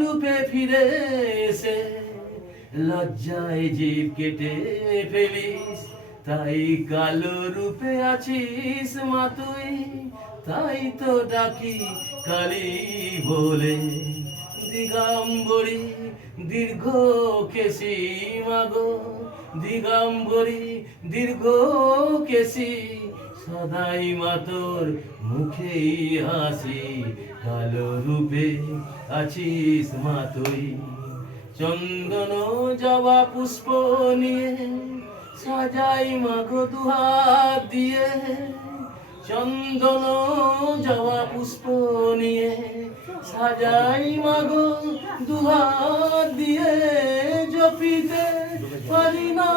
রূপে ফিরে এসে লজ্জায় জিভ কেটে ফেলিস, তাই কালো রূপে আছিস মা তুই, তাই তো ডাকি কালী বলে। দিগম্বরী দীর্ঘ কেশি মাগো, দিগম্বরী দীর্ঘ কেশি, সদাই মা তোর মুখেই হাসি, কালো রূপে আছিস মা তুই। চন্দন জবা পুষ্প নিয়ে সাজাই মাগো দুহাত দিয়ে, চন্দন জবা পুষ্প নিয়ে সাজাই মাগো দুহাত দিয়ে, জপিতে পারি না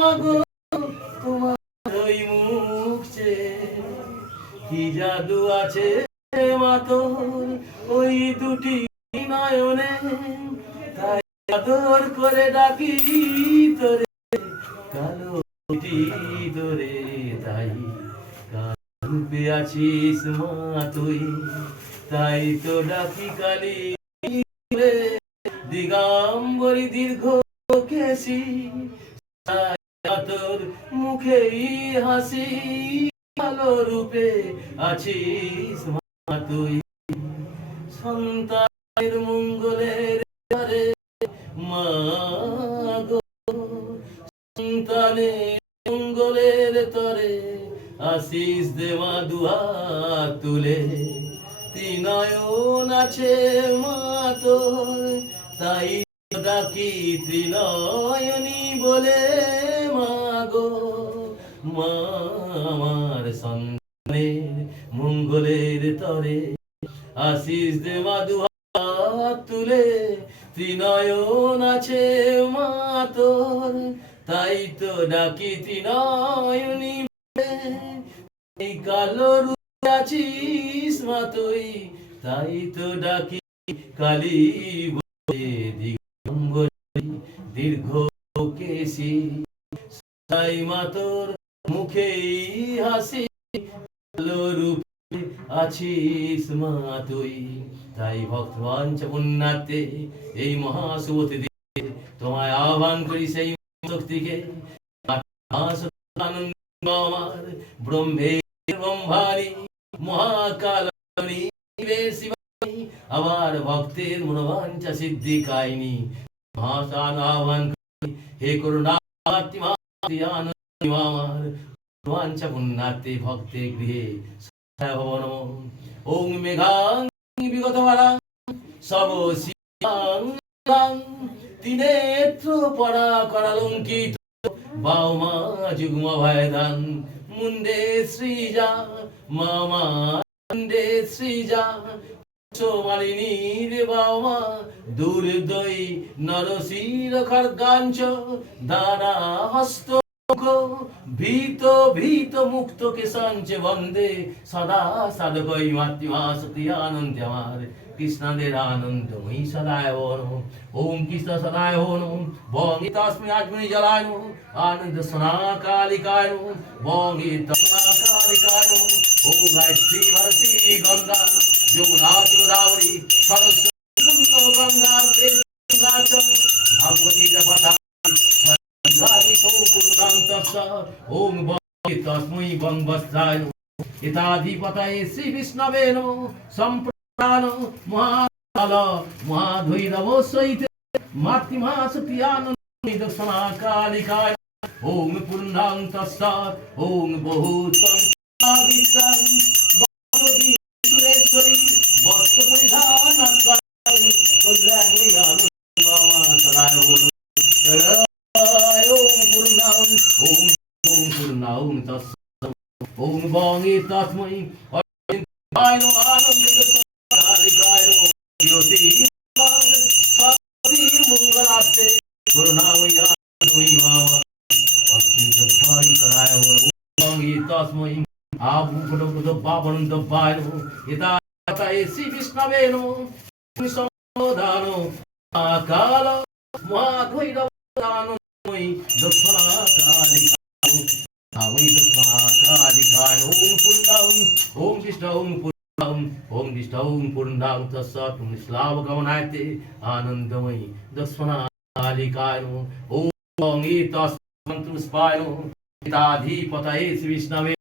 মাগো তোমার ওই মুখ চেয়ে, কি জাদু আছে মা তোর ওই দুটি নয়নে, তাই আদর করে ডাকি তোরে কালো তোরে, তাই কালো রূপে আছিস মা তুই, তাই তো ডাকি কালী রে। দিগম্বরী দীর্ঘ কেশি, তোর মুখেই হাসি, কালো রূপে আছিস মা তুই। সন্তানের মঙ্গলের তরে মা গো, সন্তানের মঙ্গলের তরে আশিস দে মা দুহাত তুলে, ত্রিনয়ন আছে মা তোর, তাই ডাকি ত্রিনয়নী বলে মা গো। মা আমার সন্তানের মঙ্গলের তরে আশিস দে মা দুহাত তুলে, ত্রিনয়ন আছে মা তোর, তাই তো ডাকি ত্রিনয়নী বলে। এই কালো রূপে আছিস মা তুই, তাই তো ডাকি কালী বলে। দিগম্বরী দীর্ঘ কেশি, তাই মা তোর মুখেই হাসি, কালো রূপে আছিস মা তুই। তাই ভক্তবাঞ্ছ পুণ্যার্থে এই মহাশুভ তিথিতে তোমায় আহ্বান করি সেই শক্তিকে, আনন্দ আমার ব্রহ্মে ব্রহ্মাণী মহাকালী শিবানী, আবার ভক্তের মনোবাঞ্ছা সিদ্ধি কাহিনী মহাসান আহ্বান করি। হে করুণা আনন্দ আমার বাঞ্ছা পুণ্যার্থে ভক্তে গৃহে ভবন। ওং মেঘাং বিগত বালা সব শিবাং, তিনেত্র পড়া করালঙ্কিত বাউমা যুগ্ম ভয়দান, মুন্ডে শ্রীজা মামা মুন্ডে শ্রীজা, মালিনী রে বাউমা দুর্দয়ী নরশির খর্গাঞ্চ, দানা হস্ত ভীত ভীত মুক্ত কেশাঞ্চ বন্দে সদা সাধকই মাতৃমা সতী আনন্দ আমার। কৃষ্ণদের আনন্দময়ী সদায় নম। ওম কৃষ্ণ সদায় নম। বঙ্গে তস্मै আজমনি জলায় নম। আনন্দ সোনা কালিকায় নম। বঙ্গে সোনা কালিকায় নম। ওম গায়ত্রী ভারতী গঙ্গা যমুনা গোদাবরী সরস্বতী পূর্ণ গঙ্গা গঙ্গা চ ভগবতী জপতা ওম তস্मै বঙ্গবস্ত্রায় হিতাধিপতয়ে শ্রী বিষ্ণবে নমঃ। সম্প্রদান মহাকাল মহাধৈরব সহিতে মাতৃমা সতী আনন্দ দর্শনা কালিকায়। ওম পূর্ণাং তস্মাৎ ওম বহুতং আদিত্যং বহবী সুরেশ্বরী বস্ত্র পরিধান কল্যাণী আনন্দ মামা সদায় ওম পূর্ণাং ওম পূর্ণাং তস্মাৎ ওম বঙ্গে তস্मै আয় নমঃ আনন্দ কালিকায় জ্যোতি স্বাতীর মঙ্গলাস্তে করুণাময়ী মামা অত্যন্ত ভয় করায় ওম বঙ্গে তস্मै আবুকট পাবন দব্বায় নমঃ। ইতা শ্রী বিষ্ণবে নমঃ। সমদান আকাল মহাধৈরব আনন্দময়ী দক্ষিণা কালিকা ওম দক্ষিণা কালিকায় ওম পূর্ণাং ওম কৃষ্ণ ওম ओम विष्णु पूर्णां तस्सत् श्लावगमनायते आनंदमयी दस्वनालिकाय ओम एतस्मन्तु स्पाय पिताधिपतये श्री विष्णवे